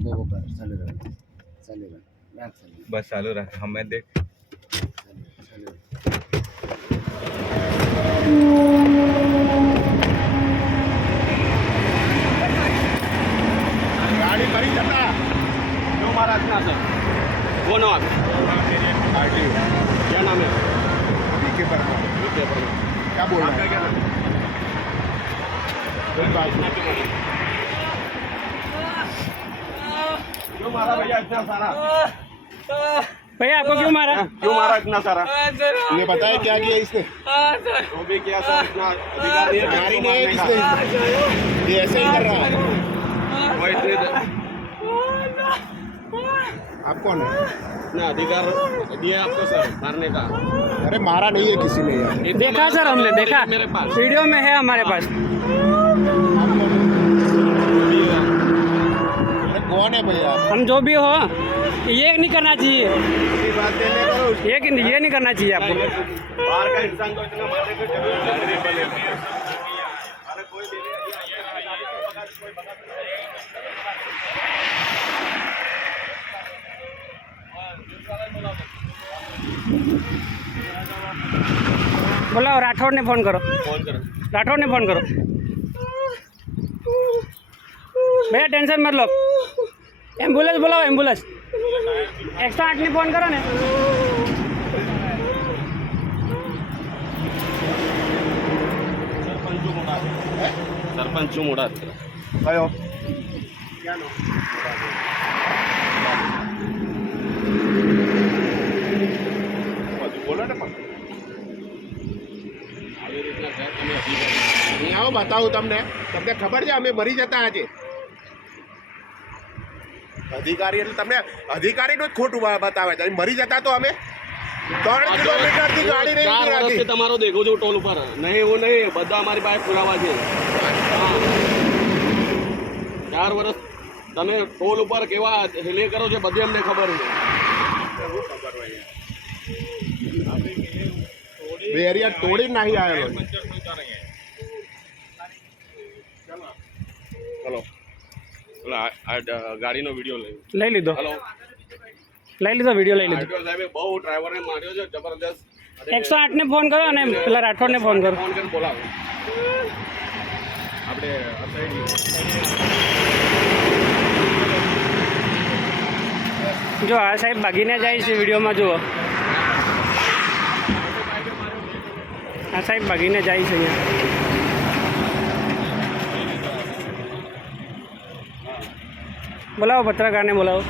वो कर चालू रख बस चालू रख हमें देख गाड़ी खड़ी जाता क्यों मारा इतना सर वो ना आरटीओ क्या नाम है बीके पर क्या बोल रहा है क्या नाम कोई बात नहीं क्यों मारा भैया इतना सारा भैया आपको क्यों मारा इतना सारा ये बताया क्या किया इसने वो भी किया सर इतना अधिकार नहीं है गाड़ी नहीं है किसने ये ऐसे ही कर रहा है वो इतने आप कौन है इतना अधिकार दिया आपको सर मारने का अरे मारा नहीं है किसी ने यार देखा सर हमने देखा मेरे पास वीडियो में है हमारे पास कौन है भैया हम जो भी हो ये नहीं करना चाहिए ये नहीं करना चाहिए आपको बाहर का इंसान को इतना मारने की जरूरत नहीं है बोला राठौड़ ने फोन करो राठौड़ ने फोन करो भैया टेंशन मत लो एम्बुलेंस बुलाओ एम्बुलेंस 108 ने फोन करो ने सरपंच मोड़ा कयो बोलो ને આવો બતાવું તમને ખબર છે અમે મરી જતા આજે અધિકારી એટલે તમને અધિકારીનું જ ખોટું બતાવે છે મરી જતા તો અમે 3 કિલોમીટરથી ગાડી નહીં ઊભી રાખી તમારો દેખો છો ટોલ ઉપર નહીં એવું નહીં બધા અમારી પાસે પુરાવા છે 4 વર્ષ તમે ટોલ ઉપર કેવા હેલે કરો છો બધી અમને ખબર છે બેરિયર તોડી નહીં આવેલો હલો ગાડીનો વિડીયો લઈ લીધો વિડીયો લઈ લીધો સાહેબે બહુ ડ્રાઈવરને માર્યો છે જબરદસ્ત 108 ને ફોન કરો અને પેલા રાઠોડ ને ફોન કરો ફોન કરીને બોલાવો આપણે જો આ સાહેબ ભાગીને જાય છે વિડીયોમાં જુઓ આ સાહેબ ભાગીને જાય છે અહીંયા બોલાવો પત્રકારને બોલાવો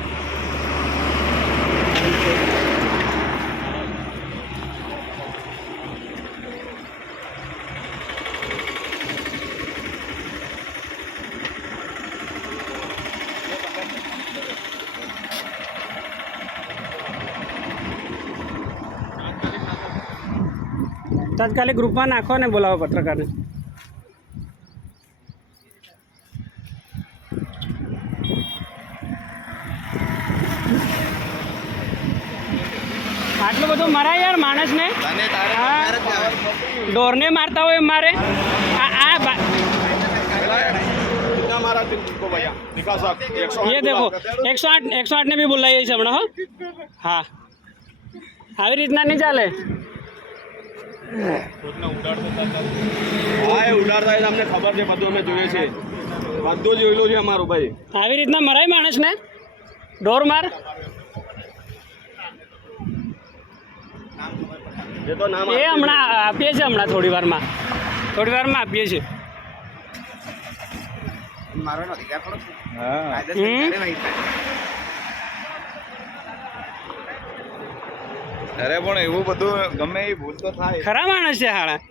તાત્કાલિક ગ્રુપમાં નાખો ને બોલાવો પત્રકારને આટલું બધું મરાય યાર માણસને ઢોરને મારતા હોય મારે ये देखो 108 ने भी बुलाइए છે હમણાં હા આવી રીતના નહીં ચાલે ઉડાડતા અમને ખબર છે બધું અમે જોઈએ છે બધું જોયેલું છે અમારું ભાઈ આવી રીતના મરાય માણસને ઢોર માર એ હમણાં આપીએ છીએ હમણાં થોડી વારમાં આપીએ છીએ અરે પણ એવું બધું ગમે એ ભૂલ તો થાય ખરા માણસ છે હાડા